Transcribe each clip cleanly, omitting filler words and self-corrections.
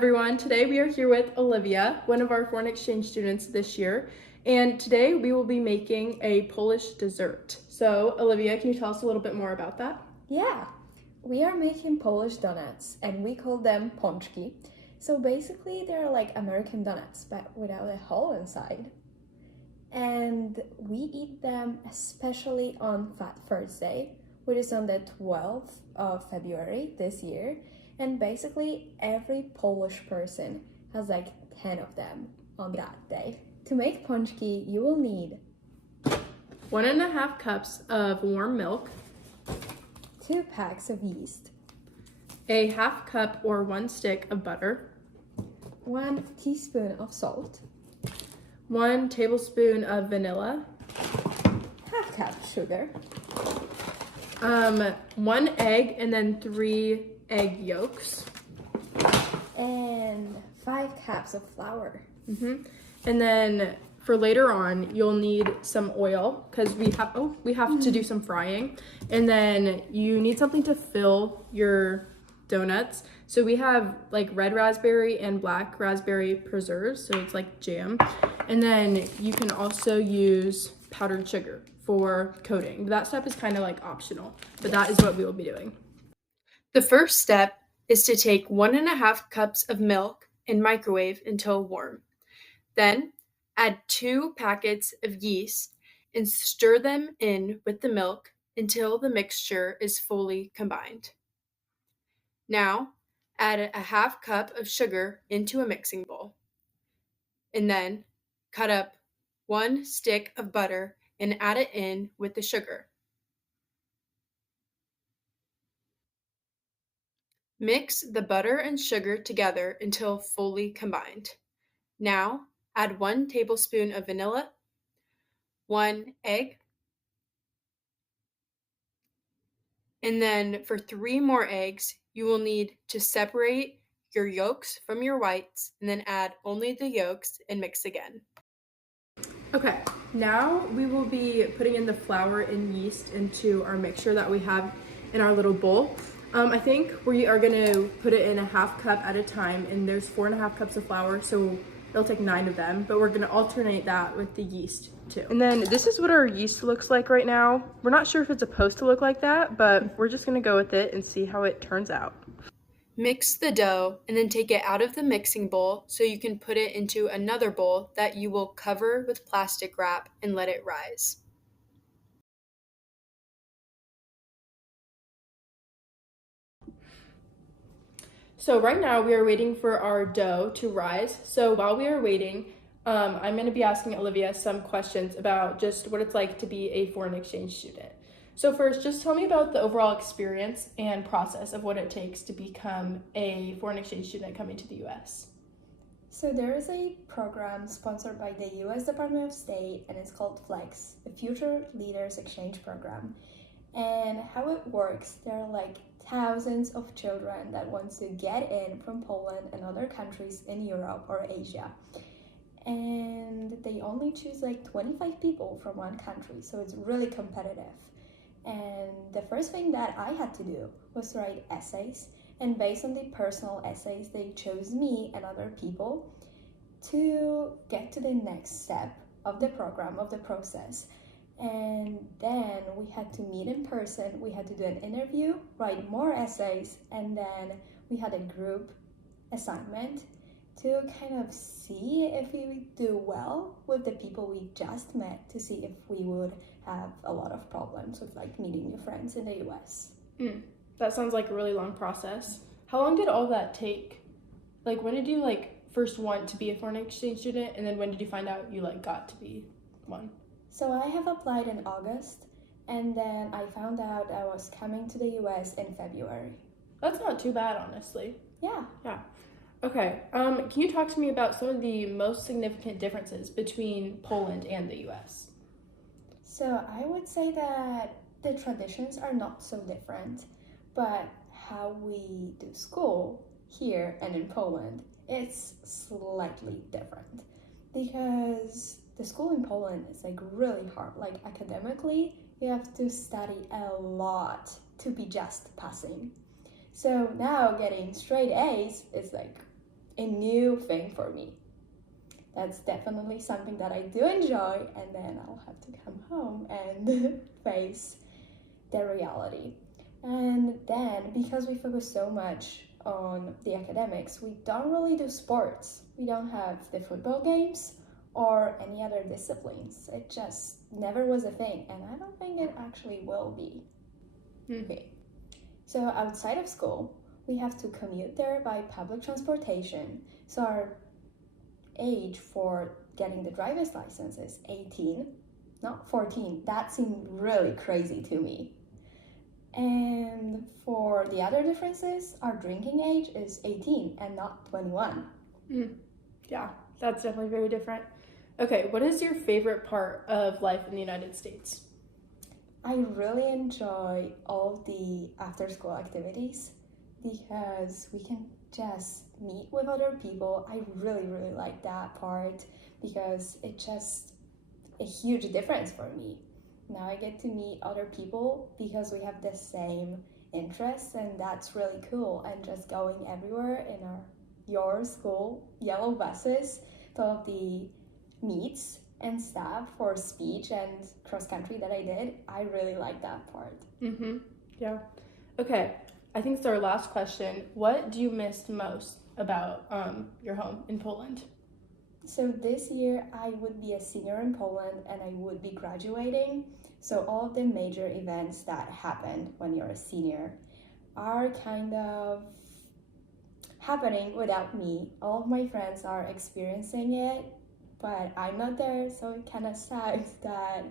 everyone. Today we are here with Olivia, one of our foreign exchange students this year, and today we will be making a Polish dessert. So Olivia, can you tell us a little bit more about that? Yeah, we are making Polish donuts and we call them pączki. So basically they're like American donuts but without a hole inside. And we eat them especially on Fat Thursday, which is on the 12th of February this year. And basically every Polish person has like 10 of them on that day. To make pączki, you will need 1.5 cups of warm milk, 2 packs of yeast, a 1/2 cup or 1 stick of butter, 1 teaspoon of salt, 1 tablespoon of vanilla, 1/2 cup sugar, 1 egg, and then 3 egg yolks, and 5 cups of flour. And then for later on, you'll need some oil because we have to do some frying. And then you need something to fill your donuts. So we have like red raspberry and black raspberry preserves, so it's like jam. And then you can also use powdered sugar for coating. That step is kind of like optional, but that is what we will be doing. The first step is to take 1.5 cups of milk and microwave until warm. Then add 2 packets of yeast and stir them in with the milk until the mixture is fully combined. Now add a 1/2 cup of sugar into a mixing bowl. And then cut up 1 stick of butter and add it in with the sugar. Mix the butter and sugar together until fully combined. Now, add 1 tablespoon of vanilla, 1 egg, and then for 3 more eggs, you will need to separate your yolks from your whites and then add only the yolks and mix again. Okay, now we will be putting in the flour and yeast into our mixture that we have in our little bowl. I think we are going to put it in a 1/2 cup at a time, and there's 4.5 cups of flour, so it'll take 9 of them, but we're going to alternate that with the yeast too. And then this is what our yeast looks like right now. We're not sure if it's supposed to look like that, but we're just going to go with it and see how it turns out. Mix the dough and then take it out of the mixing bowl so you can put it into another bowl that you will cover with plastic wrap and let it rise. So right now we are waiting for our dough to rise. So while we are waiting, I'm going to be asking Olivia some questions about just what it's like to be a foreign exchange student. So first, just tell me about the overall experience and process of what it takes to become a foreign exchange student coming to the U.S. So there is a program sponsored by the U.S. Department of State, and it's called FLEX, the Future Leaders Exchange Program. And how it works, there are like thousands of children that want to get in from Poland and other countries in Europe or Asia. And they only choose like 25 people from one country, so it's really competitive. And the first thing that I had to do was write essays, and based on the personal essays, they chose me and other people to get to the next step of the program, of the process. And then we had to meet in person, we had to do an interview, write more essays, and then we had a group assignment to kind of see if we would do well with the people we just met, to see if we would have a lot of problems with like meeting new friends in the US. That sounds like a really long process. How long did all that take? Like, when did you first want to be a foreign exchange student, and then when did you find out you got to be one? So I have applied in August, and then I found out I was coming to the US in February. That's not too bad, honestly. Yeah. Okay, can you talk to me about some of the most significant differences between Poland and the US? So I would say that the traditions are not so different, but how we do school here and in Poland, it's slightly different. Because the school in Poland is really hard. Academically, you have to study a lot to be just passing. So now getting straight A's is a new thing for me. That's definitely something that I do enjoy, and then I'll have to come home and face the reality. And then, because we focus so much on the academics, we don't really do sports. We don't have the football games or any other disciplines. It just never was a thing, and I don't think it actually will be. Okay. So outside of school, we have to commute there by public transportation. So our age for getting the driver's license is 18, not 14. That seemed really crazy to me. And for the other differences, our drinking age is 18 and not 21. Yeah, that's definitely very different. Okay, what is your favorite part of life in the United States? I really enjoy all the after-school activities because we can just meet with other people. I really, really like that part because it's just a huge difference for me. Now I get to meet other people because we have the same interests, and that's really cool. And just going everywhere in your school yellow buses to all of the meets and stuff for speech and cross country that I did, I really like that part. Yeah. Okay, I think it's our last question. What do you miss most about your home in Poland? So this year I would be a senior in Poland and I would be graduating. So all of the major events that happened when you're a senior are kind of happening without me. All of my friends are experiencing it, but I'm not there, so it kind of sucks that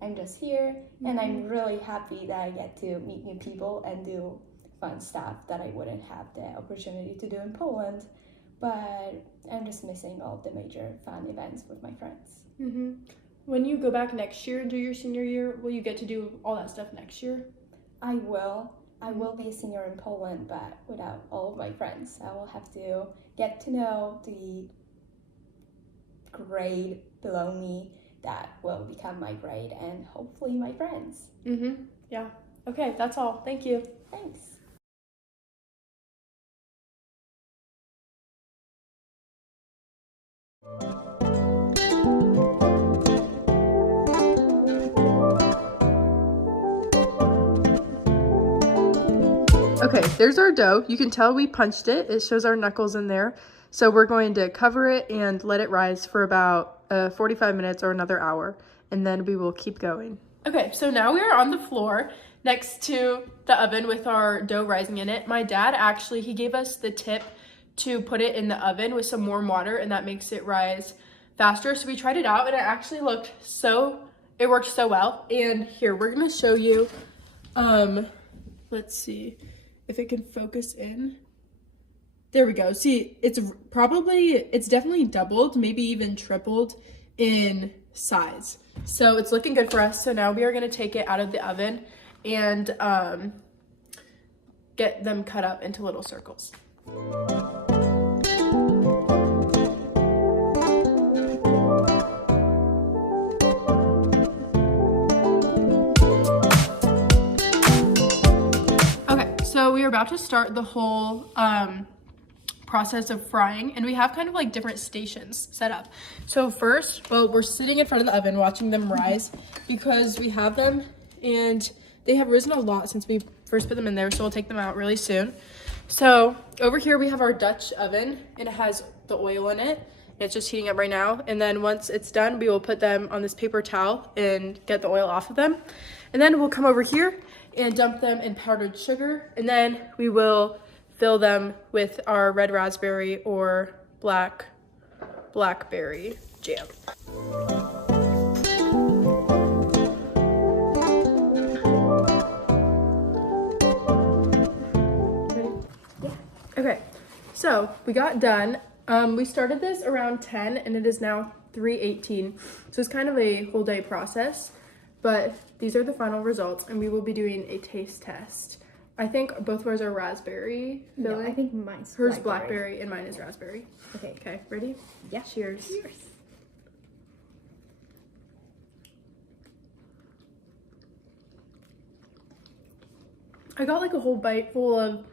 I'm just here, and I'm really happy that I get to meet new people and do fun stuff that I wouldn't have the opportunity to do in Poland, but I'm just missing all of the major fun events with my friends. When you go back next year and do your senior year, will you get to do all that stuff next year? I will. I will be a senior in Poland, but without all of my friends. I will have to get to know the grade below me that will become my grade and hopefully my friends. Yeah. Okay, that's all. Thank you. Thanks. Okay, there's our dough. You can tell we punched it. It shows our knuckles in there. So we're going to cover it and let it rise for about 45 minutes or another hour, and then we will keep going. Okay, so now we are on the floor next to the oven with our dough rising in it. My dad actually, he gave us the tip to put it in the oven with some warm water, and that makes it rise faster. So we tried it out, and it actually worked so well. And here, we're gonna show you, let's see if it can focus in. There we go. See, it's definitely doubled, maybe even tripled in size. So it's looking good for us. So now we are going to take it out of the oven and get them cut up into little circles. Okay, so we are about to start the whole process of frying, and we have kind of like different stations set up. So first, well, we're sitting in front of the oven watching them rise because we have them and they have risen a lot since we first put them in there, so we'll take them out really soon. So over here we have our Dutch oven, and it has the oil in it. It's just heating up right now, and then once it's done, we will put them on this paper towel and get the oil off of them. And then we'll come over here and dump them in powdered sugar, and then we will fill them with our red raspberry or blackberry jam. Ready? Yeah. Okay, so we got done. We started this around 10 and it is now 3:18. So it's kind of a whole day process, but these are the final results and we will be doing a taste test. I think both of ours are raspberry filling. No, I think mine's hers blackberry and mine is raspberry. Okay. Okay, ready? Yeah. Cheers. Cheers. I got like a whole bite full of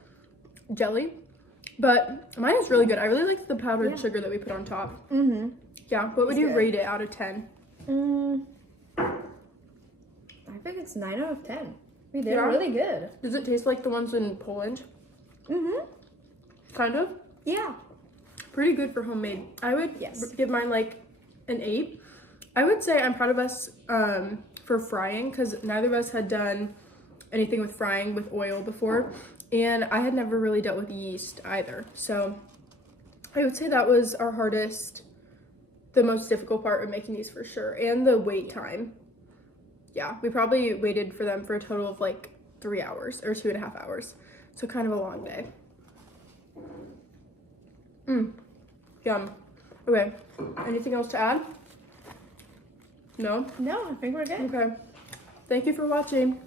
jelly, But mine is really good. I really like the powdered sugar that we put on top. Mm-hmm. Yeah, what would you rate it out of 10? I think it's 9 out of 10. They're Yeah. really good. Does it taste like the ones in Poland? Mm-hmm. Kind of? Yeah. Pretty good for homemade. I would give mine like an 8. I would say I'm proud of us for frying because neither of us had done anything with frying with oil before. And I had never really dealt with yeast either. So I would say that was our hardest, the most difficult part of making these for sure. And the wait time. Yeah, we probably waited for them for a total of like 3 hours or 2.5 hours. So kind of a long day. Yum. Okay, anything else to add? No? No, I think we're good. Okay. Thank you for watching.